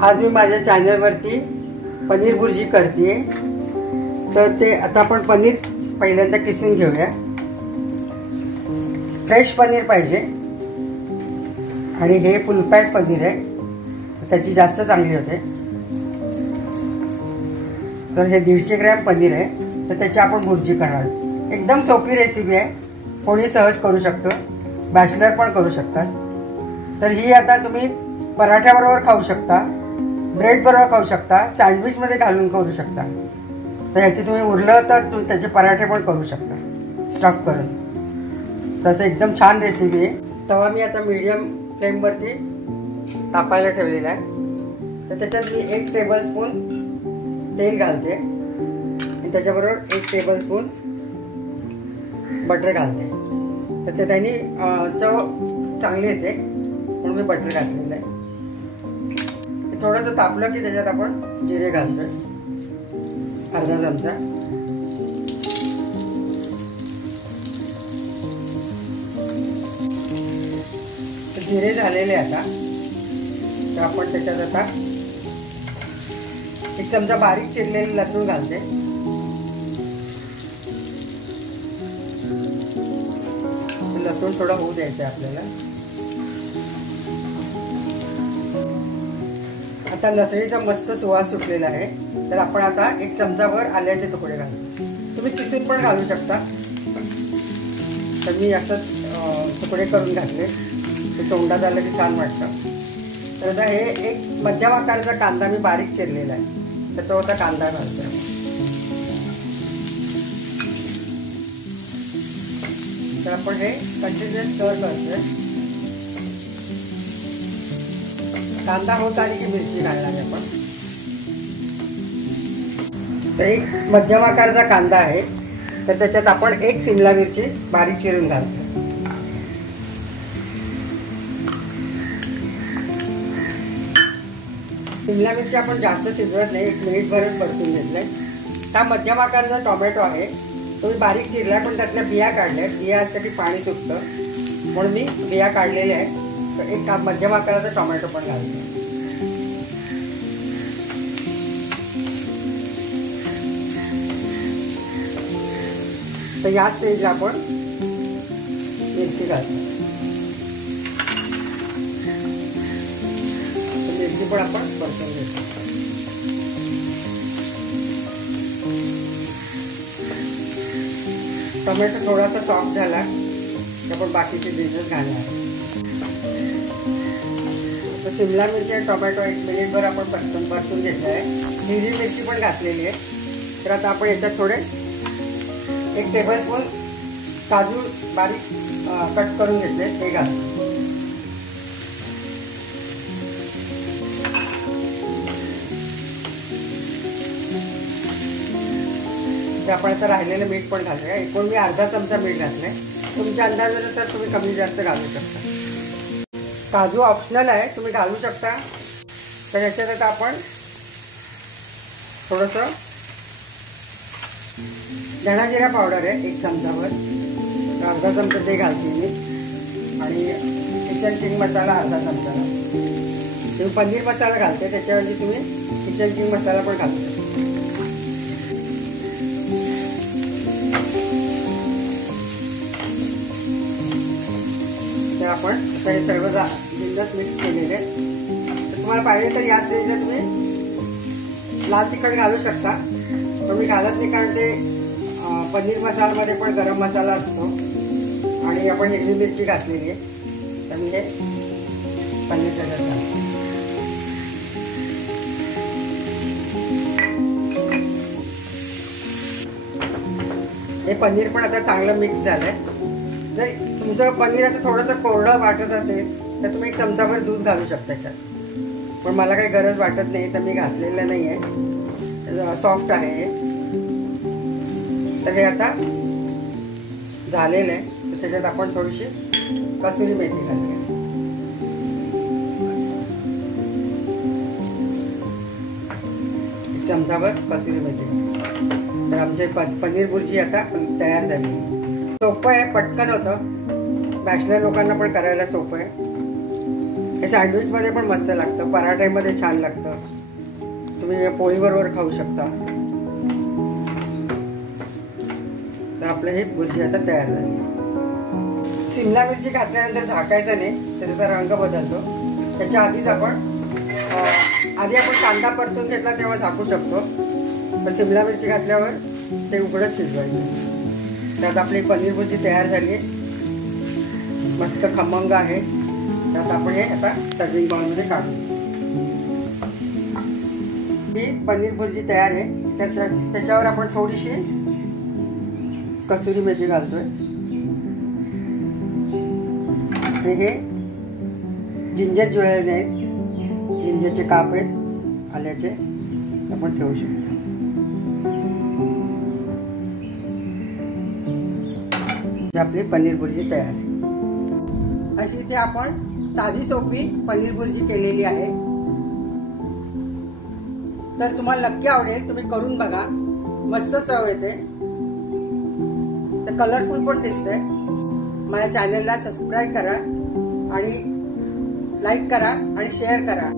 आज मी माझ्या चॅनलवरती पनीर भुर्जी करते। तर ते आता आपण पनीर पहिल्यांदा किसून घेऊया। फ्रेश पनीर पाहिजे आणि हे फुल फॅट पनीर आहे, त्याची जास्त चांगली होते। तर हे 150 ग्रॅम पनीर आहे, तर त्याची आपण भुर्जी करणार। एकदम सोपी रेसिपी आहे, कोणी सहज करू शकतो, बॅचलर पण करू शकतात। तर ही आता तुम्ही पराठ्याबरोबर खाऊ शकता, ब्रेड बरोबर खाऊ शकता, सँडविच मध्ये घालून करू शकता। तर ह्याची तुम्ही उरलं तर तुम्ही त्याचे पराठे पण करू शकता स्टफ करून। तसं एकदम छान रेसिपी आहे। तवा मी आता मीडियम फ्लेमवरती तापायला ठेवलेला आहे। तर त्याच्यात मी 1 टेबलस्पून तेल घालते आणि त्याच्याबरोबर 1 टेबलस्पून बटर घालते। तर ते त्याने चव चांगली येते म्हणून मी बटर घातलेलं आहे। थोडंसं तापलं की त्याच्यात आपण जिरे घालतोय, अर्धा चमचा। जिरे झालेले आता, तर आपण त्याच्यात आता 1 चमचा बारीक चिरलेले लसूण घालते। लसूण थोडं होऊ द्यायचं आपल्याला। आता लसणीचा मस्त सुवास सुटलेला आहे, तर आपण आता 1 चमचाभर आल्याचे तुकडे घालतो। तुम्ही किसून पण घालू शकता, तर मी असंच तुकडे करून घातले, ते तोंडात आलं की छान वाटतं। तर आता हे 1 मध्यम आकाराचा कांदा मी बारीक चिरलेला आहे, तर तो आता कांदा घालतो। तर आपण हे कंटिन्युअस स्टर करतोय। कांदा होत आली की मिरची घालणार आपण। तर 1 मध्यम आकाराचा कांदा आहे, तर त्याच्यात आपण 1 शिमला मिरची बारीक चिरून घालतो। शिमला मिरची आपण जास्त शिजवत नाही, 1 मिनिटभरच परतून घेतलंय। हा मध्यम आकाराचा टोमॅटो आहे, तो मी बारीक चिरलाय, पण त्यातल्या बिया काढल्यात। बिया असल्यासाठी पाणी सुटतं म्हणून मी बिया काढलेल्या आहेत। तर 1 मध्यम आकाराचा टोमॅटो पण घालते। तर या स्टेजला आपण मिरची घालतो। मिरची पण आपण परतून घेतो। टोमॅटो थोडासा सॉफ्ट झाला की आपण बाकीचे डिशेस घालणार। तर शिमला मिरची आणि टोमॅटो 1 मिनिटभर आपण परतून घेतलं आहे। हिरवी मिरची पण घातलेली आहे। तर आता आपण याच्यात थोडे 1 टेबलस्पून काजू बारीक कट करून घेतले, ते घालतो। ते आपण आता राहिलेलं मीठ पण घालूया। एकूण मी अर्धा चमचा मीठ घातलंय, तुमच्या अंदाजानुसार तुम्ही कमी जास्त घालू शकता। काजू ऑप्शनल आहे, तुम्ही घालू शकता। तर याच्यात आता आपण थोडंसं धना जिरा पावडर आहे 1 चमचाभर, अर्धा चमचा ते घालते मी। आणि किचन किंग मसाला अर्धा चमचा घालते। तुम्ही पनीर मसाला घालते, त्याच्याऐवजी तुम्ही किचन किंग मसाला पण घालू शकता। तर आपण आता हे सर्व जिन्नस मिक्स केलेले आहेत। तर तुम्हाला पाहिजे तर या स्टेजला तुम्ही लाल तिखट घालू शकता, पण मी घालत नाही, कारण ते पनीर मसाल्यामध्ये पण गरम मसाला असतो आणि आपण हिरवी मिरची घातलेली आहे। तर मी हे पनीर त्याच्यात घालतो। हे पनीर पण आता चांगलं मिक्स झालंय। जर तुमचं पनीर असं थोडंसं कोरडं वाटत असेल तर तुम्ही 1 चमचाभर दूध घालू शकता त्याच्यात, पण मला काही गरज वाटत नाही, तर मी घातलेलं नाही आहे, सॉफ्ट आहे हे। तर हे आता झालेलं आहे, तर त्याच्यात आपण थोडीशी कसुरी मेथी घालूया। 1 चमचाभर कसुरी मेथी। तर आमचे पनीर भुर्जी आता तयार झाली। सोपं आहे, पटकन होतं, बॅचलर लोकांना पण करायला सोपं आहे। हे सँडविच मध्ये पण मस्त लागतं, पराठ्यामध्ये छान लागतं, तुम्ही पोळीबरोबर खाऊ शकता. तर आपलं हे भुर्जी आता तयार झाली. शिमला मिरची घातल्यानंतर झाकायचं नाही, त्याचा रंग बदलतो. त्याच्या आधीच आपण कांदा परतून घेतला तेव्हा झाकू शकतो, पण शिमला मिरची घातल्यावर ते उघडच शिजवायचं. त्यात आपली पनीर भुर्जी तयार झाली आहे, मस्त खमंग आहे. त्यात आपण हे आता सर्विंग बाउलमध्ये काढू. ही पनीर भुर्जी तयार आहे. तर त्याच्यावर आपण थोडीशी कसुरी मेथी घालतोय. आणि हे जिंजर ज्वेलरी आहेत, जिंजरचे काप आहेत आल्याचे, आपण ठेवू शकतो. आपली पनीर भुर्जी तयार आहे. अशी इथे आपण साधी सोपी पनीर भुर्जी केलेली आहे. तर तुम्हाला नक्की आवडेल, तुम्ही करून बघा, मस्त चव येते. तर कलरफुल पण दिसतंय. माझ्या चॅनलला सबस्क्राईब करा आणि लाईक करा आणि शेअर करा.